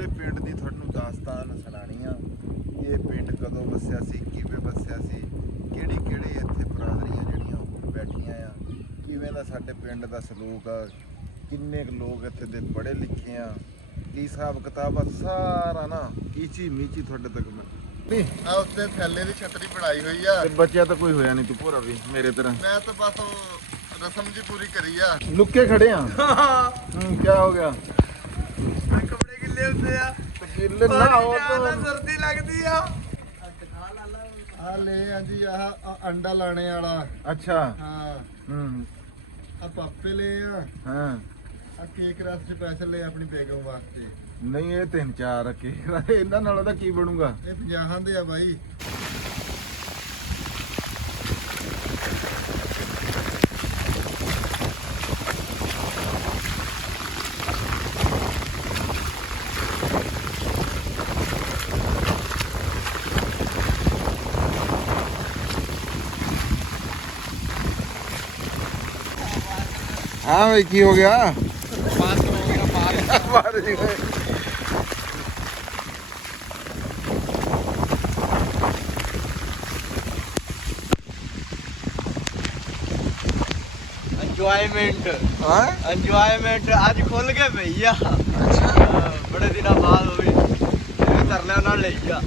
ਪੂਰੇ ਪਿੰਡ ਦੀ ਤੁਹਾਨੂੰ ਦਾਸਤਾਨ ਸੁਣਾਣੀ ਆ। ਇਹ ਪਿੰਡ ਕਦੋਂ ਵਸਿਆ ਸੀ, ਕਿਵੇਂ ਵਸਿਆ ਸੀ, ਕਿਹੜੀ ਇੱਥੇ ਬਰਾਦਰੀਆਂ ਜਿਹੜੀਆਂ ਬੈਠੀਆਂ ਆ, ਕਿਵੇਂ ਦਾ ਸਾਡੇ ਪਿੰਡ ਦਾ ਸਲੂਕ ਆ, ਕਿੰਨੇ ਕੁ ਲੋਕ ਇੱਥੇ ਦੇ ਪੜ੍ਹੇ ਲਿਖੇ ਆ, ਕੀ ਹਿਸਾਬ ਕਿਤਾਬ ਆ, ਸਾਰਾ ਨਾ ਕੀਚੀ ਮੀਚੀ ਤੁਹਾਡੇ ਤੱਕ ਮੈਂ ਆ ਉੱਤੇ ਥੱਲੇ ਦੀ ਛਤਰੀ ਬਣਾਈ ਹੋਈ ਆ। ਤੇ ਬੱਚਿਆ ਤਾਂ ਕੋਈ ਹੋਇਆ ਨਹੀਂ, ਤੂੰ ਭੋਰਾ ਵੀ ਮੇਰੇ ਤਰ੍ਹਾਂ। ਮੈਂ ਤਾਂ ਬਸ ਉਹ ਰਸਮ ਜੀ ਪੂਰੀ ਕਰੀ ਆ। ਲੁੱਕੇ ਖੜੇ ਆ। ਕੀ ਹੋ ਗਿਆ? ਕੱਪੜੇ ਗਿੱਲੇ ਹੁੰਦੇ ਆ। ਗਿੱਲੇ ਨਾ ਹੋ ਤਾਂ ਸਰਦੀ ਲੱਗਦੀ ਆ। ਆ ਲੈ ਹਾਂਜੀ ਆਹ ਅੰਡਾ ਲਾਣੇ ਵਾਲਾ। ਅੱਛਾ। ਹਾਂ ਆ ਪਾਪੇ ਲੈ ਆ। ਹਾਂ ਆ ਕੇਕ ਰਸ ਸਪੈਸ਼ਲ ਲੈ ਆਪਣੀ ਬੇਗਮ ਵਾਸਤੇ। ਨਹੀਂ ਇਹ 3-4 ਰੱਖੇ ਇਹਨਾਂ ਨਾਲੋਂ ਤਾਂ ਕੀ ਬਣੂਗਾ। ਇਹ 50 ਦੇ ਆ ਬਾਈ। हाँ भाई की हो गया? एंजॉयमेंट आज खुल के भैया। बड़े दिनों बाद हो गई कर लिया ना ले जा।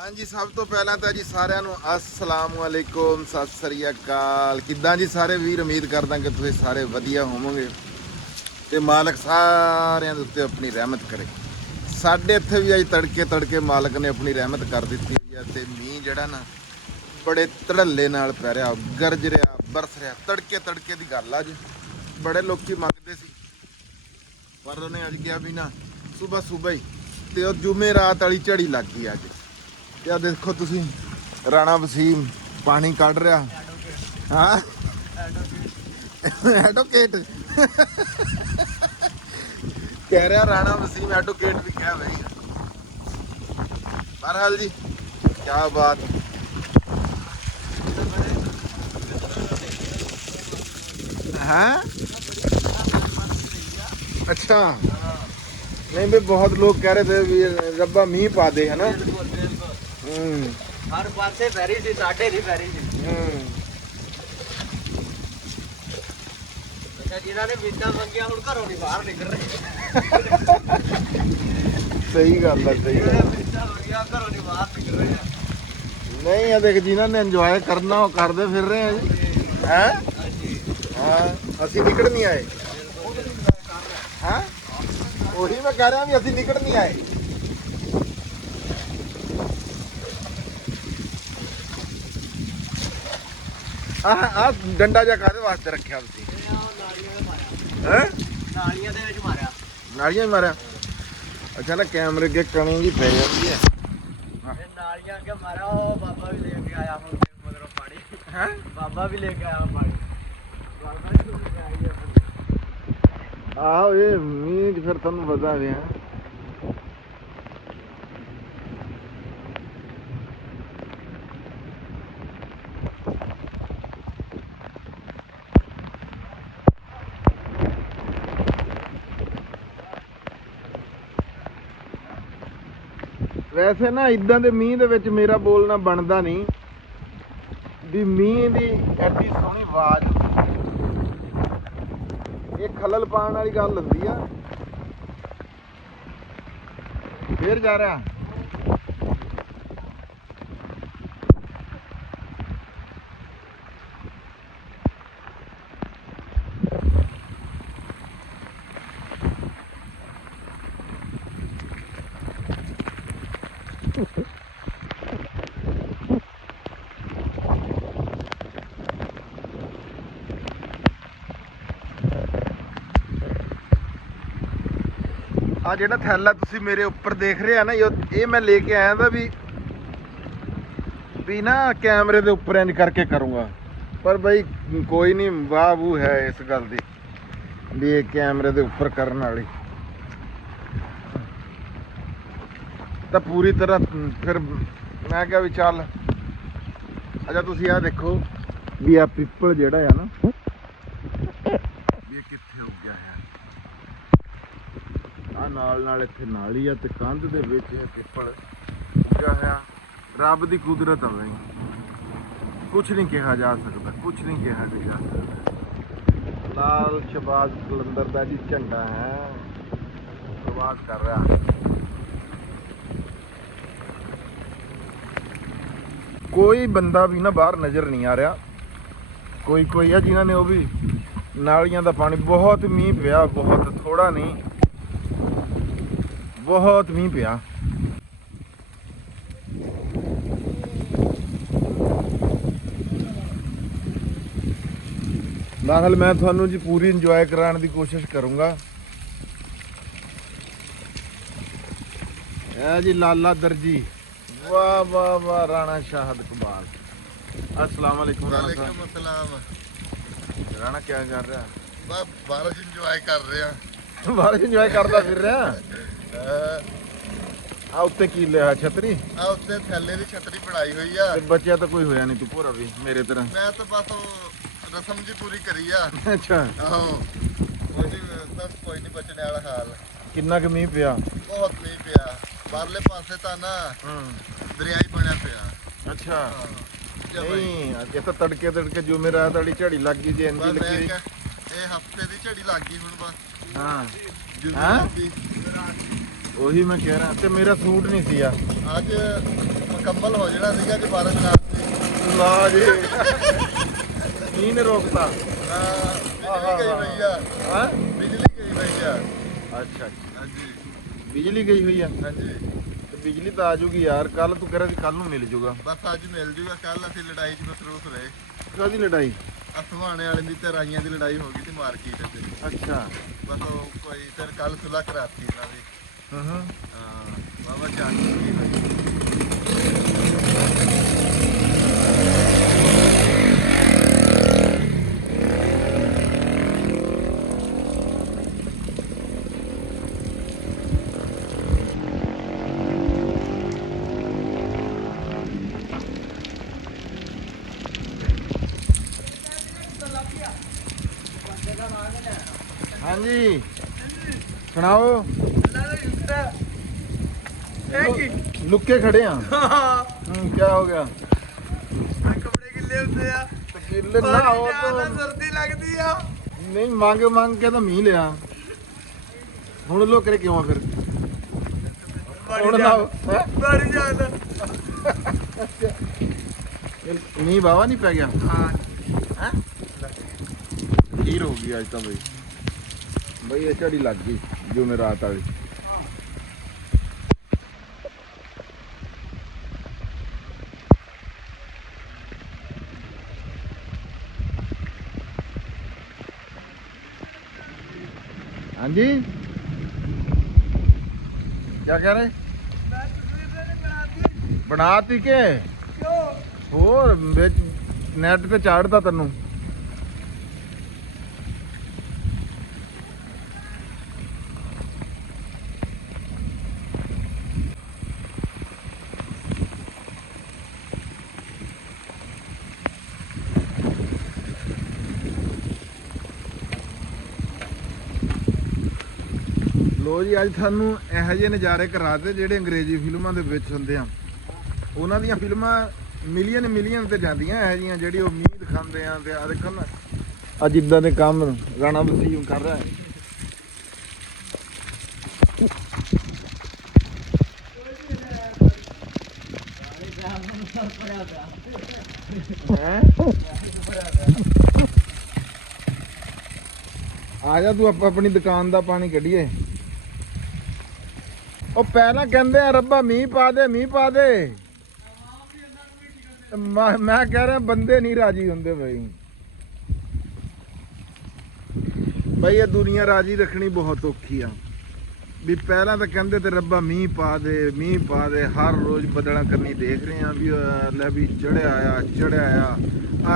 ਹਾਂਜੀ ਸਭ ਤੋਂ ਪਹਿਲਾਂ ਤਾਂ ਜੀ ਸਾਰਿਆਂ ਨੂੰ ਅਸਲਾਮ ਵਾਲੇਕੁਮ, ਸਤਿ ਸ੍ਰੀ ਅਕਾਲ। ਕਿੱਦਾਂ ਜੀ ਸਾਰੇ ਵੀਰ? ਉਮੀਦ ਕਰਦਾ ਕਿ ਤੁਸੀਂ ਸਾਰੇ ਵਧੀਆ ਹੋਵੋਗੇ ਤੇ ਮਾਲਕ ਸਾਰਿਆਂ ਦੇ ਉੱਤੇ ਆਪਣੀ ਰਹਿਮਤ ਕਰੇ। ਸਾਡੇ ਇੱਥੇ ਵੀ ਅੱਜ ਤੜਕੇ ਮਾਲਕ ਨੇ ਆਪਣੀ ਰਹਿਮਤ ਕਰ ਦਿੱਤੀ ਹੋਈ ਆ ਤੇ ਮੀਂਹ ਜਿਹੜਾ ਨਾ ਬੜੇ ਧੜੱਲੇ ਨਾਲ ਪੈ ਰਿਹਾ, ਗਰਜ ਰਿਹਾ, ਬਰਸ ਰਿਹਾ। ਤੜਕੇ ਦੀ ਗੱਲ ਆ ਜੀ। ਬੜੇ ਲੋਕੀ ਮੰਗਦੇ ਸੀ ਪਰ ਉਹਨੇ ਅੱਜ ਕਿਹਾ ਵੀ ਨਾ ਸਵੇਰ ਹੀ ਤੇ ਉਹ ਜੁਮੇ ਰਾਤ ਵਾਲੀ ਝੜੀ ਲੱਗ ਗਈ ਅੱਜ। ਤੇ ਆ ਦੇਖੋ ਤੁਸੀਂ ਰਾਣਾ ਵਸੀਮ ਪਾਣੀ ਕੱਢ ਰਿਹਾ। ਹਾਂ ਐਡਵੋਕੇਟ ਕਹਿ ਰਿਹਾ, ਰਾਣਾ ਵਸੀਮ ਐਡਵੋਕੇਟ ਵੀ ਕਿਹਾ ਬਈ। ਬਹਰਹਾਲ ਜੀ ਕੀ ਬਾਤ। हाँ अच्छा नहीं भाई, बहुत लोग कह रहे थे भी रब्बा मीह पा दे, है ना। हर पासे पैरी सी, साढ़े नहीं पैरी सी। जिन्होंने बीजा मंगिया हुण घरों नहीं बाहर निकल रहे। सही गल है, सही गल। बीजा मंगिया घरों नहीं बाहर निकल रहे। नहीं ये देख जिन्होंने एंजॉय करना वो करते फिर रहे हैं जी। हैं हाँ ਅਸੀਂ ਨਿਕਲ ਨਹੀਂ ਆਏ। ਹਾਂ ਉਹੀ ਮੈਂ ਕਹਿ ਰਿਹਾ ਵੀ ਅਸੀਂ ਨਿਕਲ ਨਹੀਂ ਆਏ। ਆਹ ਡੰਡਾ ਜਿਹਾ ਕਾਹਦੇ ਵਾਸਤੇ ਰੱਖਿਆ ਤੁਸੀਂ? ਹੈ ਨਾਲੀਆਂ ਦੇ ਵਿੱਚ ਮਾਰਿਆ। ਨਾਲੀਆਂ ਹੀ ਮਾਰਿਆ? ਅੱਛਾ ਨਾ ਕੈਮਰੇ ਅੱਗੇ ਕਣੀ ਜੀ ਪੈ ਜਾਂਦੀ ਹੈ। ਇਹ ਨਾਲੀਆਂ ਅੱਗੇ ਮਾਰਿਆ। ਉਹ ਬਾਬਾ ਵੀ ਲੈ ਕੇ ਆਇਆ ਹੁਣ ਮਗਰੋਂ ਪਾਣੀ। ਹੈ ਬਾਬਾ ਵੀ ਲੈ ਕੇ ਆਇਆ ਪਾਣੀ। ਆਹੋ ਇਹ ਮੀਂਹ ਫਿਰ ਤੁਹਾਨੂੰ ਵਜਾ ਗਿਆ। ਵੈਸੇ ਨਾ ਇਦਾਂ ਦੇ ਮੀਂਹ ਦੇ ਵਿੱਚ ਮੇਰਾ ਬੋਲਣਾ ਬਣਦਾ ਨਹੀਂ ਵੀ ਮੀਂਹ ਦੀ ਐਡੀ ਸੋਹਣੀ ਆਵਾਜ਼ ਇਹ ਖਲਲ ਪਾਉਣ ਵਾਲੀ ਗੱਲ ਹੁੰਦੀ ਆ। ਫੇਰ ਜਾ ਰਿਹਾ ਆ ਜਿਹੜਾ ਥੈਲਾ ਤੁਸੀਂ ਮੇਰੇ ਉੱਪਰ ਦੇਖ ਰਹੇ ਆ ਨਾ, ਇਹ ਮੈਂ ਲੈ ਕੇ ਆਇਆ ਤਾਂ ਵੀ ਨਾ ਕੈਮਰੇ ਦੇ ਉੱਪਰ ਇੰਜ ਕਰਕੇ ਕਰੂੰਗਾ, ਪਰ ਬਈ ਕੋਈ ਨਹੀਂ, ਵਾਹ ਵੂ ਹੈ ਇਸ ਗੱਲ ਦੀ ਵੀ ਇਹ ਕੈਮਰੇ ਦੇ ਉੱਪਰ ਕਰਨ ਵਾਲੀ ਤਾਂ ਪੂਰੀ ਤਰ੍ਹਾਂ। ਫਿਰ ਮੈਂ ਕਿਹਾ ਵੀ ਚੱਲ, ਅੱਛਾ ਤੁਸੀਂ ਆਹ ਦੇਖੋ ਵੀ ਆ ਪਿੱਪਲ ਜਿਹੜਾ ਆ ਨਾ, ਵੀ ਇਹ ਕਿੱਥੇ ਉੱਗਿਆ ਹੈ। ਆ ਨਾਲ ਇੱਥੇ ਨਾਲੀ ਆ ਤੇ ਕੰਧ ਦੇ ਵਿੱਚ ਇਹ ਪਿੱਪਲ ਉੱਗਿਆ ਹੋਇਆ। ਰੱਬ ਦੀ ਕੁਦਰਤ ਆ ਬਈ, ਕੁਛ ਨਹੀਂ ਕਿਹਾ ਜਾ ਸਕਦਾ, ਕੁਛ ਨਹੀਂ ਕਿਹਾ ਜਾ ਸਕਦਾ। ਲਾਲ ਸ਼ਹਬਾਜ਼ ਕਲੰਦਰ ਦਾ ਜੀ ਝੰਡਾ ਹੈ, ਪ੍ਰਵਾਸ ਕਰ ਰਿਹਾ। ਕੋਈ ਬੰਦਾ ਵੀ ਨਾ ਬਾਹਰ ਨਜ਼ਰ ਨਹੀਂ ਆ ਰਿਹਾ। ਕੋਈ ਆ ਜਿਨ੍ਹਾਂ ਨੇ, ਉਹ ਵੀ ਨਾਲੀਆਂ ਦਾ ਪਾਣੀ, ਬਹੁਤ ਮੀਂਹ ਪਿਆ, ਬਹੁਤ ਥੋੜਾ ਨਹੀਂ, ਬਹੁਤ ਮੀਂਹ ਪਿਆ। ਬਾਹਰ ਮੈਂ ਤੁਹਾਨੂੰ ਜੀ ਪੂਰੀ ਇੰਜੋਏ ਕਰਾਉਣ ਦੀ ਕੋਸ਼ਿਸ਼ ਕਰੂੰਗਾ। ਇਹ ਜੀ ਲਾਲਾ ਦਰਜੀ, ਵਾਹ ਵਾਹ ਵਾਹ, ਰਾਣਾ ਸ਼ਾਹਦ ਕਮਾਲ। अस्सलाम वालेकुम राणा साहब। ਵਾਲੇਕੁਮ ਅਸਲਾਮ। ਰਾਣਾ ਕੀ ਕਰ ਰਿਹਾ? ਬਸ ਬਾਰਿਸ਼ ਇੰਜੋਏ ਕਰ ਰਹੇ ਆ। ਬਾਰਿਸ਼ ਇੰਜੋਏ ਕਰਦਾ ਫਿਰ ਰਿਹਾ। ਆ ਉੱਤੇ ਕੀ ਲਿਆ, ਛਤਰੀ? ਆ ਉੱਤੇ ਥੱਲੇ ਦੀ ਛਤਰੀ ਬਣਾਈ ਹੋਈ ਆ। ਤੇ ਬੱਚਿਆ ਤਾਂ ਕੋਈ ਹੋਇਆ ਨਹੀਂ, ਤੂੰ ਭੋਰਾ ਵੀ ਮੇਰੇ ਤਰ੍ਹਾਂ। ਮੈਂ ਤਾਂ ਬਸ ਉਹ ਰਸਮ ਜੀ ਪੂਰੀ ਕਰੀ ਆ। ਅੱਛਾ, ਆਹੋ ਉਹਦੀ ਬਸ ਕੋਈ ਨਹੀਂ ਬਚਣੇ ਵਾਲਾ ਹਾਲ। ਕਿੰਨਾ ਕੁ ਮੀਂਹ ਪਿਆ? ਬਹੁਤ ਮੀਂਹ ਪਿਆ। ਬਾਹਰਲੇ ਪਾਸੇ ਤਾਂ ਨਾ ਦਰਿਆ ਹੀ ਬਣਿਆ ਪਿਆ। ਅੱਛਾ, ਹਾਂ ਨਹੀਂ ਇਹ ਤਾਂ ਤੜਕੇ ਜੁਮੇਰਾਤ ਵਾਲੀ ਝੜੀ ਲੱਗ ਗਈ ਜੀ, ਇੰਜੀ ਲੱਗੀ। ਇਹ ਹਫਤੇ ਦੀ ਝੜੀ ਲੱਗ ਗਈ ਹੁਣ ਬਸ। ਹਾਂ ਹਾਂ ਉਹੀ ਮੈਂ ਕਹਿ ਰਿਹਾ, ਤੇ ਮੇਰਾ ਸੂਟ ਨਹੀਂ ਸੀ ਆ ਅੱਜ ਮੁਕੰਮਲ ਹੋ ਜਾਣਾ ਸੀਗਾ ਜੇ ਬਾਰਿਸ਼ ਨਾ ਆਉਂਦੀ। ਲਾ ਜੀ ਮੀਂਹ ਨੇ ਰੋਕਤਾ। ਬਿਜਲੀ ਗਈ ਹੋਈ ਆ। ਹਾਂ, ਬਿਜਲੀ ਗਈ ਹੋਈ ਆ। ਅੱਛਾ ਹਾਂਜੀ ਬਿਜਲੀ ਗਈ ਹੋਈ ਆ। ਹਾਂਜੀ ਤੇ ਬਿਜਲੀ ਤਾਂ ਆ ਜੂਗੀ ਯਾਰ, ਕੱਲ ਤੂੰ ਕਹਿ ਰਿਹਾ ਸੀ ਕੱਲ ਨੂੰ ਮਿਲ ਜੂਗਾ। ਬਸ ਅੱਜ ਮਿਲ ਜੂਗਾ। ਕੱਲ ਅਸੀਂ ਲੜਾਈ 'ਚ ਮਸਰੂਫ ਰਹੇ। ਕਾਹਦੀ ਲੜਾਈ? ਅਸਵਾਣੇ ਵਾਲੇ ਦੀ ਤੇ ਰਾਈਆਂ ਦੀ ਲੜਾਈ ਹੋ ਗਈ ਸੀ ਮਾਰਕੀਟ 'ਚ। ਅੱਛਾ, ਬਸ ਉਹ ਕੋਈ ਫਿਰ ਕੱਲ ਸੁਲ੍ਹਾ ਕਰਾਤੀ ਇਹਨਾਂ ਦੀ। ਹਾਂ ਹਾਂ ਬਾਬਾ ਜਾਨ ਕੀ ਹੋਈ। ਹਾਂਜੀ ਸੁਣਾਓ। ਲੁੱਕੇ ਖੜੇ ਆ। ਕੀ ਹੋ ਗਿਆ? ਕੱਪੜੇ ਗਿੱਲੇ ਹੁੰਦੇ ਆ, ਕਿੱਲੇ ਨਾ ਉਹ ਤਾਂ ਸਰਦੀ ਲੱਗਦੀ ਆ। ਨਹੀਂ, ਮੰਗ ਕੇ ਤਾਂ ਮੀਂਹ ਲਿਆ। ਹੁਣ ਲੋਕਰੇ ਕਿਉਂ ਫਿਰ? ਹੁਣ ਨਾ ਹੈਂ? ਬਾਰੀ ਜਾਂਦਾ। ਮੀਂਹ ਬਾਵਾ ਨਹੀਂ ਪੈ ਗਿਆ। ਹਾਂ ਹੈ ਖੀਰ ਹੋ ਗਈ ਅੱਜ ਤਾਂ ਬਈ ਇਹ ਝੜੀ ਲੱਗ ਗਈ ਜੁਮੇਰਾਤ ਵਾਲੀ। ਹਾਂਜੀ क्या कह रहे? ਬਣਾਤੀ ਕੇ ਹੋਰ ਵਿੱਚ ਨੈਟ ਤੇ ਚਾੜਦਾ ਤੈਨੂੰ। ਲੋ ਜੀ, ਅੱਜ ਤੁਹਾਨੂੰ ਇਹੋ ਜਿਹੇ ਨਜ਼ਾਰੇ ਕਰਾ ਦੇ ਜਿਹੜੇ ਅੰਗਰੇਜ਼ੀ ਫਿਲਮਾਂ ਦੇ ਵਿੱਚ ਹੁੰਦੇ ਆ। ਉਹਨਾਂ ਦੀਆਂ ਫਿਲਮਾਂ ਮਿਲੀਅਨ ਤੇ ਜਾਂਦੀਆਂ ਇਹੋ ਜਿਹੀਆਂ, ਜਿਹੜੀ ਉਹ ਮੀਂਹ ਦਿਖਾਉਂਦੇ ਆ। ਤੇ ਆ ਦੇਖੋ ਨਾ, ਅੱਜ ਇਦਾਂ ਦੇ ਕੰਮ ਰਾਣਾ ਵਸੀਮ ਕਰ ਰਿਹਾ ਹੈ। ਆ ਜਾ ਤੂੰ ਆਪਣੀ ਦੁਕਾਨ ਦਾ ਪਾਣੀ ਕੱਢੀਏ। ਉਹ ਪਹਿਲਾਂ ਕਹਿੰਦੇ ਆ ਰੱਬਾ ਮੀਂਹ ਪਾ ਦੇ ਮੀਂਹ ਪਾ ਦੇ। ਮੈਂ ਕਹਿ ਰਿਹਾ ਬੰਦੇ ਨਹੀਂ ਰਾਜੀ ਹੁੰਦੇ ਬਈ ਇਹ ਦੁਨੀਆ ਰਾਜੀ ਰੱਖਣੀ ਬਹੁਤ ਔਖੀ ਆ। ਵੀ ਪਹਿਲਾਂ ਤਾਂ ਕਹਿੰਦੇ ਤੇ ਰੱਬਾ ਮੀਂਹ ਪਾ ਦੇ ਮੀਂਹ ਪਾ ਦੇ, ਹਰ ਰੋਜ਼ ਬਦਲਾਂ ਕਰਨੀ ਦੇਖ ਰਹੇ ਆ ਵੀ ਲੈ ਵੀ ਚੜਿਆ ਆ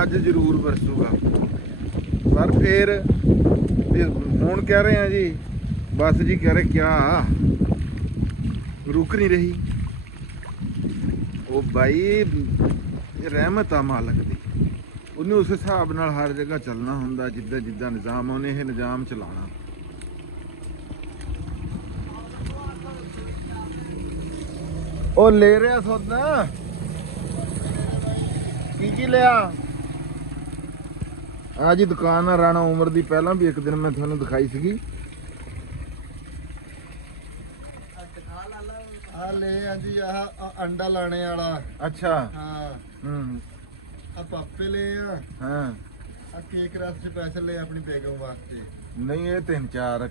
ਅੱਜ ਜ਼ਰੂਰ ਵਰਸੂਗਾ। ਪਰ ਫੇਰ ਹੁਣ ਕਹਿ ਰਹੇ ਆ ਜੀ ਬਸ ਜੀ ਕਹਿ ਰਹੇ ਕਿਆ ਰੁਕ ਨਹੀਂ ਰਹੀ। ਉਹ ਬਾਈ ਰਹਿਮਤ ਆ ਮਾਲਕ ਦੀ, ਉਹਨੇ ਉਸ ਹਿਸਾਬ ਨਾਲ ਹਰ ਜਗ੍ਹਾ ਚੱਲਣਾ ਹੁੰਦਾ। ਜਿੱਦਾਂ ਜਿੱਦਾਂ ਨਿਜ਼ਾਮ ਉਹਨੇ ਇਹ ਨਿਜ਼ਾਮ ਚਲਾਉਣਾ। ਉਹ ਲੈ ਰਿਹਾ ਸੌਦਾ ਕੀ ਲਿਆ ਆ ਜੀ ਦੁਕਾਨ ਆ ਰਾਣਾ ਉਮਰ ਦੀ। ਪਹਿਲਾਂ ਵੀ ਇੱਕ ਦਿਨ ਮੈਂ ਤੁਹਾਨੂੰ ਦਿਖਾਈ ਸੀਗੀ। ਆ ਲੈ ਆ ਜੀ ਆਹ ਅੰਡਾ ਲਾਣੇ ਵਾਲਾ। ਅੱਛਾ ਹਾਂ ਆ ਪਾਪੇ ਲੈ ਆ। ਹਾਂ ਆ ਕੇਕ ਰਸ ਸਪੈਸ਼ਲ ਲੈ ਆਪਣੀ ਬੇਗਮ ਵਾਸਤੇ। ਨਹੀਂ ਇਹ 3-4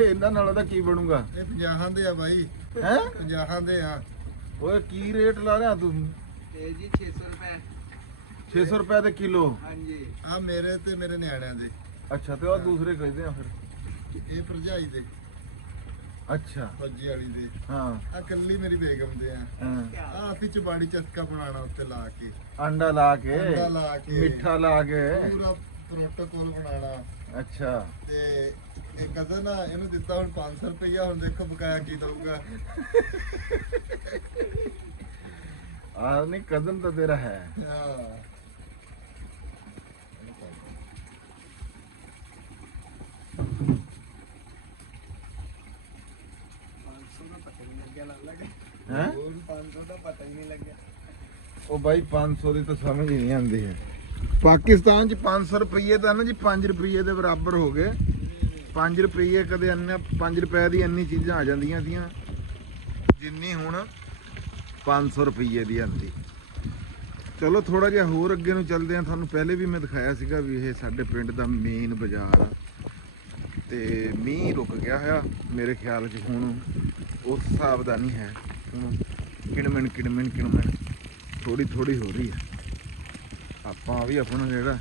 ਇਹਨਾਂ ਨਾਲ ਉਹਦਾ ਕੀ ਬਣੂਗਾ? ਇਹ 50 ਦੇ ਆ ਬਾਈ। ਹੈ 50 ਦੇ ਆ। ਓਏ ਕੀ ਰੇਟ ਲਾ ਰਿਹਾ ਤੂੰ? ਇਹ ਜੀ 600 ਰੁਪਏ 600 ਰੁਪਏ ਦੇ ਕਿਲੋ। ਹਾਂਜੀ ਆ ਮੇਰੇ ਤੇ ਮੇਰੇ ਨਿਆਣਿਆਂ ਦੇ। ਅੱਛਾ ਤੇ ਉਹ ਦੂਸਰੇ ਖਰੀਦੇ ਆ ਫਿਰ? ਇਹ ਭਰਜਾਈ ਦੇ। ਅੱਛਾ ਫੌਜੀ ਵਾਲੀ ਦੇ। ਹਾਂ ਆ ਕੱਲੀ ਮੇਰੀ ਬੇਗਮ ਦੇ ਆ। ਹਾਂ ਆ ਅਸੀਂ ਚਬਾੜੀ ਚਸਕਾ ਬਣਾਉਣਾ ਉੱਤੇ ਲਾ ਕੇ। ਅੰਡਾ ਲਾ ਕੇ ਅੰਡਾ ਲਾ ਕੇ ਮਿੱਠਾ ਲਾ ਕੇ ਪੂਰਾ ਪ੍ਰੋਟੋਕੋਲ ਬਣਾਉਣਾ। ਅੱਛਾ ਤੇ ਇਹ ਕਦਨ ਆ ਇਹਨੂੰ ਦਿੱਤਾ ਹੁਣ 500 ਰੁਪਇਆ। ਹੁਣ ਦੇਖੋ ਬਕਾਇਆ ਕੀ ਦਊਗਾ। ਆ ਨਹੀਂ ਕਦਮ ਤਾਂ ਤੇਰਾ ਹੈ। ਹਾਂ ਹੈ 500 ਦਾ ਪਤਾ ਹੀ ਨਹੀਂ ਲੱਗਿਆ। ਉਹ ਬਾਈ 500 ਦੀ ਤਾਂ ਸਮਝ ਹੀ ਨਹੀਂ ਆਉਂਦੀ ਹੈ। ਪਾਕਿਸਤਾਨ 'ਚ 500 ਰੁਪਏ ਦਾ ਨਾ ਜੀ 5 ਰੁਪਏ ਦੇ ਬਰਾਬਰ ਹੋ ਗਏ। 5 ਰੁਪਏ ਕਦੇ ਇੰਨੇ 5 ਰੁਪਏ ਦੀ ਇੰਨੀ ਚੀਜ਼ਾਂ ਆ ਜਾਂਦੀਆਂ ਸੀਆਂ ਜਿੰਨੀ ਹੁਣ 500 ਰੁਪਏ ਦੀ ਆਉਂਦੀ। ਚਲੋ ਥੋੜਾ ਜਿਹਾ ਹੋਰ ਅੱਗੇ ਨੂੰ ਚੱਲਦੇ ਆ। ਤੁਹਾਨੂੰ ਪਹਿਲੇ ਵੀ ਮੈਂ ਦਿਖਾਇਆ ਸੀਗਾ ਵੀ ਇਹ ਸਾਡੇ ਪਿੰਡ ਦਾ ਮੇਨ ਬਾਜ਼ਾਰ ਆ ਤੇ ਮੀਂਹ ਰੁਕ ਗਿਆ ਹੋਇਆ ਮੇਰੇ ਖਿਆਲ 'ਚ। ਹੁਣ ਉਸ ਹਿਸਾਬ ਦਾ ਨਹੀਂ ਹੈ। ਹੁਣ ਕਿਣਮਣ ਥੋੜੀ ਹੋ ਰਹੀ ਹੈ। ਆਪਾਂ ਵੀ ਆਪਣਾ ਜਿਹੜਾ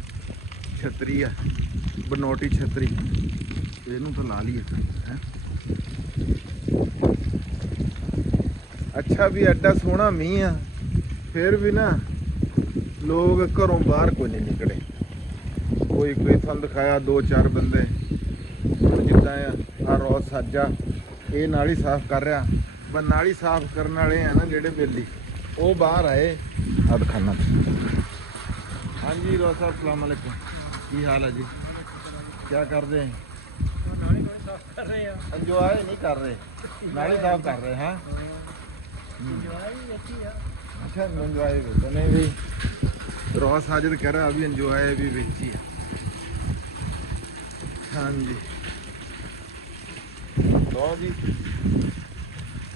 ਛਤਰੀ ਆ ਬਨੋਟੀ ਛਤਰੀ ਇਹਨੂੰ ਤਾਂ ਲਾ ਲਈਏ ਹੈ। ਅੱਛਾ ਵੀ ਐਡਾ ਸੋਹਣਾ ਮੀਂਹ ਆ ਫਿਰ ਵੀ ਨਾ ਲੋਕ ਘਰੋਂ ਬਾਹਰ ਕੋਈ ਨਹੀਂ ਨਿਕਲੇ। ਕੋਈ ਤੁਹਾਨੂੰ ਦਿਖਾਇਆ 2-4 ਬੰਦੇ ਜਿੱਦਾਂ ਆ ਰੋਜ਼ ਸਾਜਾ ਇਹ ਨਾਲੀ ਸਾਫ਼ ਕਰ ਰਿਹਾ। ਬਸ ਨਾਲੀ ਸਾਫ਼ ਕਰਨ ਵਾਲੇ ਆ ਨਾ ਜਿਹੜੇ ਬੇਲੀ ਉਹ ਬਾਹਰ ਆਏ। ਆ ਦਿਖਾਣਾ। ਹਾਂਜੀ ਰੋਜ਼ ਸਾਹਿਬ ਸਲਾਮ ਅਲੈਕੁਮ ਕੀ ਹਾਲ ਹੈ ਜੀ? क्या कर रहे हैं? ਨਾਲੀ ਸਾਫ਼ ਕਰ ਰਹੇ ਆ। एंजॉय नहीं कर रहे, नाली साफ कर रहे हैं। ਇੰਜੋਏ ਵੀ ਵੇਖੀ ਆ। अच्छा एंजॉय तो नहीं भी रोज साजिद कह रहा अभी एंजॉय भी बेची है। हाँ जी तो जी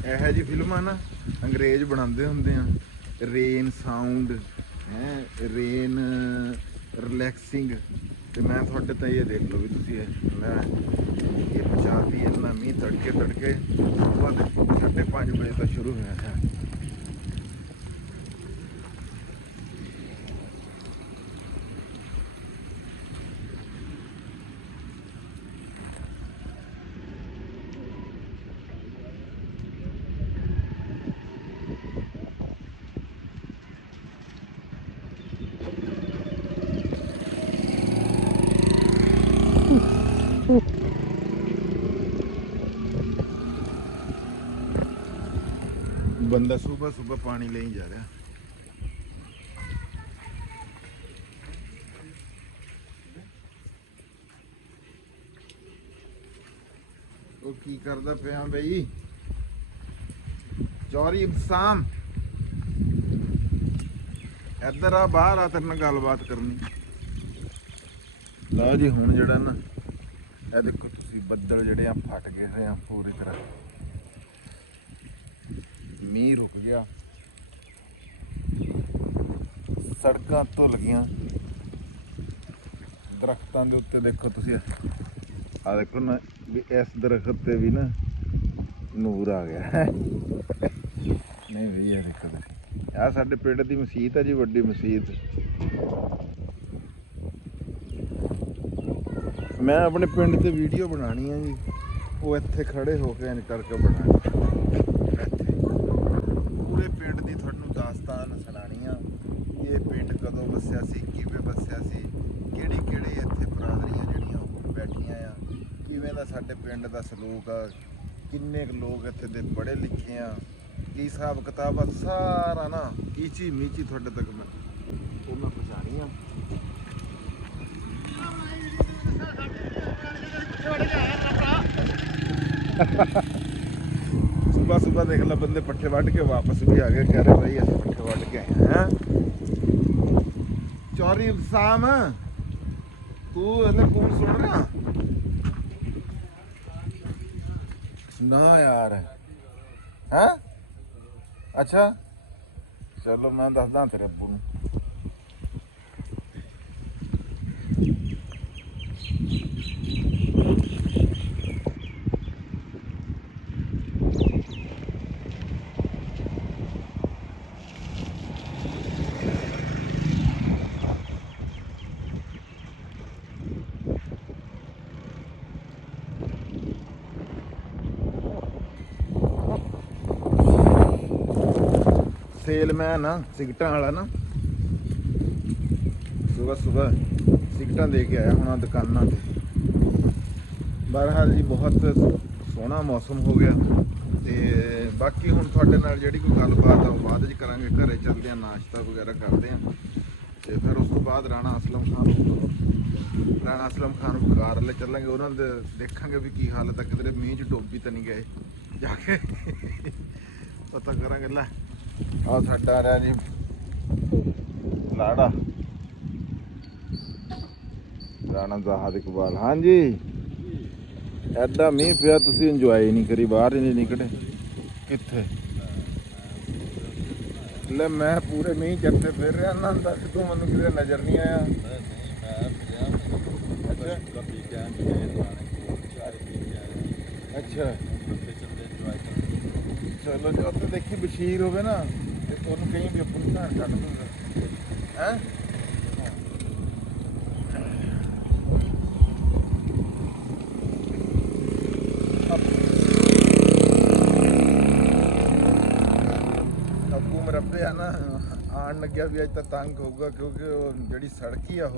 यह जी फिल्म ना अंग्रेज बनाते होंगे हैं। रेन साउंड है, रेन रिलैक्सिंग। तो मैं थोड़े तो ये देख लो भी तुसी मैं ये पचाती है ना मीह तड़के 5:30 बजे तक शुरू होया है। बंदा सुबह सुबह पानी ले ही जा रहा। वो की करदा पिया बई चौरी इंतजाम इधर आ बाहर आ तेरे नाल गलबात करनी। लो जी हुण जेड़ा ना ਇਹ ਦੇਖੋ ਤੁਸੀਂ ਬੱਦਲ ਜਿਹੜੇ ਆ ਫਟ ਗਏ ਹੋਏ ਆ ਪੂਰੀ ਤਰ੍ਹਾਂ। ਮੀਂਹ ਰੁਕ ਗਿਆ, ਸੜਕਾਂ ਧੁੱਲ ਗਈਆਂ, ਦਰਖਤਾਂ ਦੇ ਉੱਤੇ ਦੇਖੋ ਤੁਸੀਂ ਆ ਦੇਖੋ ਨਾ ਵੀ ਇਸ ਦਰਖਤ ਤੇ ਵੀ ਨਾ ਨੂਰ ਆ ਗਿਆ ਨਹੀਂ ਵੀ ਯਾਰ ਇੱਕ ਆ ਸਾਡੇ ਪਿੰਡ ਦੀ ਮਸਜਿਦ ਹੈ ਜੀ, ਵੱਡੀ ਮਸਜਿਦ। ਮੈਂ ਆਪਣੇ ਪਿੰਡ ਤੇ ਵੀਡੀਓ ਬਣਾਣੀ ਹੈ ਜੀ, ਉਹ ਇੱਥੇ ਖੜੇ ਹੋ ਕੇ ਇੰਜ ਕਰਕੇ ਬਣਾਣੀ। ਇੱਥੇ ਪੂਰੇ ਪਿੰਡ ਦੀ ਤੁਹਾਨੂੰ ਦਾਸਤਾਨ ਸੁਣਾਣੀ ਆ, ਇਹ ਪਿੰਡ ਕਦੋਂ ਵਸਿਆ ਸੀ, ਕਿਵੇਂ ਵਸਿਆ ਸੀ, ਕਿਹੜੀ ਕਿਹੜੀ ਇੱਥੇ ਬਰਾਦਰੀਆਂ ਜਿਹੜੀਆਂ ਉਹ ਬੈਠੀਆਂ ਆ, ਕਿਵੇਂ ਦਾ ਸਾਡੇ ਪਿੰਡ ਦਾ ਸਲੂਕ ਆ, ਕਿੰਨੇ ਕੁ ਲੋਕ ਇੱਥੇ ਦੇ ਪੜ੍ਹੇ ਲਿਖੇ ਆ, ਕੀ ਹਿਸਾਬ ਕਿਤਾਬ ਆ, ਸਾਰਾ ਨਾ ਕੀਚੀ ਮੀਚੀ ਤੁਹਾਡੇ ਤੱਕ ਮੈਂ ਉਹ ਮੈਂ ਪਹੁੰਚਾਣੀ ਆ। ਸੁਬਹ ਸੁਬਹ ਦੇਖ ਲਾ ਬੰਦੇ ਪੱਠੇ ਵੱਢ ਕੇ ਵਾਪਸ ਵੀ ਆ ਗਏ, ਕਹਿ ਰਹੇ ਭਾਈ ਅਸੀਂ ਪੱਠੇ ਵੱਢ ਕੇ ਆਏ ਹਾਂ। ਚੌਰੀ ਸਾਮ ਤੂੰ ਇਹਨੇ ਕੌਣ ਸੁਣ ਰਿਹਾ ਨਾ ਯਾਰ ਹੈ? ਅੱਛਾ ਚਲੋ ਮੈਂ ਦੱਸਦਾ ਤੇਰੇ ਅੱਬੂ ਨੂੰ। ਸੇਲਮੈਨ ਆ ਸਿਗਟਾਂ ਵਾਲਾ ਨਾ, ਸੁਬਹ ਸੁਬਹ ਸਿਗਟਾਂ ਦੇ ਕੇ ਆਇਆ ਹੁਣ ਦੁਕਾਨਾਂ ਤੇ। ਬਹਰਹਾਲ ਜੀ ਬਹੁਤ ਸੋਹਣਾ ਮੌਸਮ ਹੋ ਗਿਆ ਤੇ ਬਾਕੀ ਹੁਣ ਤੁਹਾਡੇ ਨਾਲ ਜਿਹੜੀ ਕੋਈ ਗੱਲਬਾਤ ਆ ਉਹ ਬਾਅਦ ਵਿੱਚ ਕਰਾਂਗੇ। ਘਰੇ ਚੱਲਦੇ ਆ, ਨਾਸ਼ਤਾ ਵਗੈਰਾ ਕਰਦੇ ਆ ਤੇ ਫਿਰ ਉਸ ਤੋਂ ਬਾਅਦ ਰਾਣਾ ਅਸਲਮ ਖਾਨ ਬੁਖਾਰ ਲੈ ਚੱਲਾਂਗੇ, ਉਹਨਾਂ ਦੇ ਦੇਖਾਂਗੇ ਵੀ ਕੀ ਹਾਲਤ ਆ, ਕਿਧਰੇ ਮੀਂਹ 'ਚ ਡੋਬੀ ਤਾਂ ਨਹੀਂ ਗਏ, ਜਾ ਕੇ ਪਤਾ ਕਰਾਂਗੇ। ਲੈ ਆ ਸਾਡਾ ਰਿਹਾ ਜੀ ਲਾੜਾ ਰਾਣਾ ਜ਼ਾਹਦ ਇਕਬਾਲ। ਹਾਂਜੀ ਐਡਾ ਮੀਂਹ ਪਿਆ ਤੁਸੀਂ ਇੰਜੋਏ ਨਹੀਂ ਕਰੀ, ਬਾਹਰ ਹੀ ਨਹੀਂ ਨਿਕਲੇ ਕਿੱਥੇ। ਲੈ ਮੈਂ ਪੂਰੇ ਮੀਂਹ ਚ ਇੱਥੇ ਫਿਰ ਰਿਹਾ ਨਾ, ਦੱਸ ਤੂੰ ਮੈਨੂੰ ਕਿਤੇ ਨਜ਼ਰ ਨਹੀਂ ਆਇਆ। ਅੱਛਾ ਚਲੋ ਜੇ ਉੱਥੇ ਦੇਖੀ ਬਸ਼ੀਰ ਹੋਵੇ ਨਾ ਤੇ ਤੁਹਾਨੂੰ ਕहीं ਵੀ ਆਪਣੀ ਘਰ ਕੱਢ ਦੂੰਗਾ ਹੈ। ਅੱਬੂ ਮਰੱਬੇ ਆ ਨਾ, ਆਣ ਲੱਗਿਆ ਵੀ ਅੱਜ ਤਾਂ ਤੰਗ ਹੋਊਗਾ ਕਿਉਂਕਿ ਉਹ ਜਿਹੜੀ ਸੜਕ ਹੀ ਆ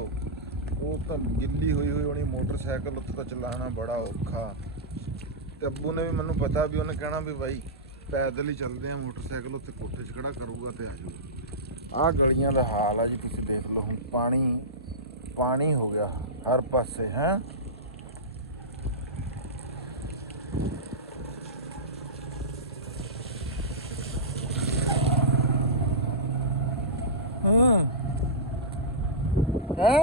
ਉਹ ਤਾਂ ਗਿੱਲੀ ਹੋਈ ਹੋਣੀ, ਮੋਟਰਸਾਈਕਲ ਉੱਥੇ ਤਾਂ ਚਲਾਉਣਾ ਬੜਾ ਔਖਾ। ਤੇ ਅੱਬੂ ਨੇ ਵੀ ਮੈਨੂੰ ਪਤਾ ਵੀ ਉਹਨੇ ਕਹਿਣਾ ਵੀ ਬਾਈ ਪੈਦਲ ਹੀ ਚੱਲਦੇ ਆ, ਮੋਟਰਸਾਈਕਲ ਉੱਤੇ ਕੋਠੇ 'ਚ ਖੜਾ ਕਰੂਗਾ ਤੇ ਆ ਜਾਊਗਾ। ਆਹ ਗਲੀਆਂ ਦਾ ਹਾਲ ਆ ਜੀ, ਤੁਸੀਂ ਦੇਖ ਲਓ ਹੁਣ ਪਾਣੀ ਪਾਣੀ ਹੋ ਗਿਆ ਹਰ ਪਾਸੇ ਹੈ। ਹਾਂ ਹੈ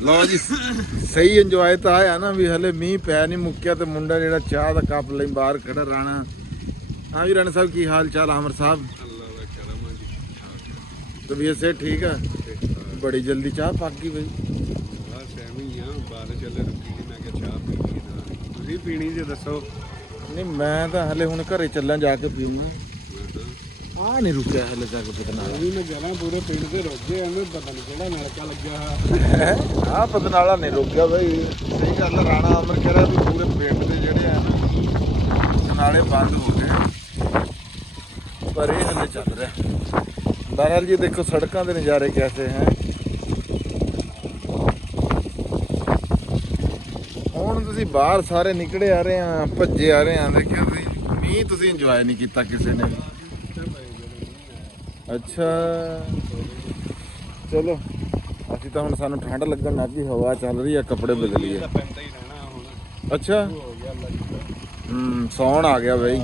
ਲਓ ਜੀ ਸਹੀ ਇੰਜੋਏ ਤਾਂ ਆਇਆ ਨਾ ਵੀ ਹਲੇ ਮੀਂਹ ਪੈ ਨਹੀਂ ਮੁੱਕਿਆ ਤੇ ਮੁੰਡਾ ਜਿਹੜਾ ਚਾਹ ਦਾ ਕੱਪ ਲਈ ਬਾਹਰ ਖੜਾ ਰਾਣਾ। ਹਾਂ ਵੀ ਰਾਣਾ ਸਾਹਿਬ ਕੀ ਹਾਲ ਚਾਲ? ਆਮਰ ਸਾਹਿਬ ਅੱਲਾਹ ਦਾ ਕਰਮ ਹੈ ਜੀ। ਤਬੀਅਤ ਸੇ ਠੀਕ ਹੈ? ਬੜੀ ਜਲਦੀ ਚਾਹ ਪੱਕ ਗਈ ਬਈ। ਬਸ ਐਵੇਂ ਹੀ ਆ, ਬਾਰਿਸ਼ ਚੱਲੇ ਰੁਕੀ ਨਹੀਂ, ਮੈਂ ਕਿਹਾ ਚਾਹ ਪੀਣੀ ਨਾ। ਤੁਸੀਂ ਪੀਣੀ ਜੇ ਦੱਸੋ? ਨਹੀਂ ਮੈਂ ਤਾਂ ਹਲੇ ਹੁਣ ਘਰੇ ਚੱਲਾਂ, ਜਾ ਕੇ ਪੀਊਂਗਾ। ਆ ਨਹੀਂ ਰੁਕਿਆ ਹਲੇ ਤੱਕ ਪਤਨਾਲਾ। ਮੈਂ ਜਾਣਾ ਪੂਰੇ ਪਿੰਡ ਤੇ ਰੁਕ ਗਏ, ਐਵੇਂ ਪਤਾ ਨਹੀਂ ਕਿਹੜਾ ਨਲਕਾ ਲੱਗਿਆ ਹੋਇਆ। ਆ ਪਤਨਾਲਾ ਨਹੀਂ ਰੁਕਿਆ ਬਈ, ਸਹੀ ਗੱਲ। ਰਾਣਾ ਅਮਰ ਕਹਿ ਰਿਹਾ ਵੀ ਪੂਰੇ ਪਿੰਡ ਦੇ ਜਿਹੜੇ ਆ ਨਾ ਨਾਲੇ ਬੰਦ ਹੋ ਗਏ, ਪਰ ਇਹ ਹਲੇ ਚੱਲ ਰਿਹਾ। ਬਹਰਹਾਲ ਜੀ ਦੇਖੋ ਸੜਕਾਂ ਦੇ ਨਜ਼ਾਰੇ ਕੈਸੇ ਹੈ। ਹੁਣ ਤੁਸੀਂ ਬਾਹਰ ਸਾਰੇ ਨਿਕਲੇ ਆ ਰਹੇ ਆ, ਭੱਜੇ ਆ ਰਹੇ ਆ, ਦੇਖਿਆ ਵੀ ਮੀਂਹ ਤੁਸੀਂ ਇੰਜੋਏ ਨਹੀਂ ਕੀਤਾ ਕਿਸੇ ਨੇ। ਅੱਛਾ ਚਲੋ ਅਸੀਂ ਤਾਂ ਹੁਣ ਸਾਨੂੰ ਠੰਡ ਲੱਗਣ ਲੱਗ ਗਈ, ਹਵਾ ਚੱਲ ਰਹੀ ਆ, ਕੱਪੜੇ ਬਦਲੀਏ। ਅੱਛਾ ਸੌਣ ਆ ਗਿਆ ਬਈ।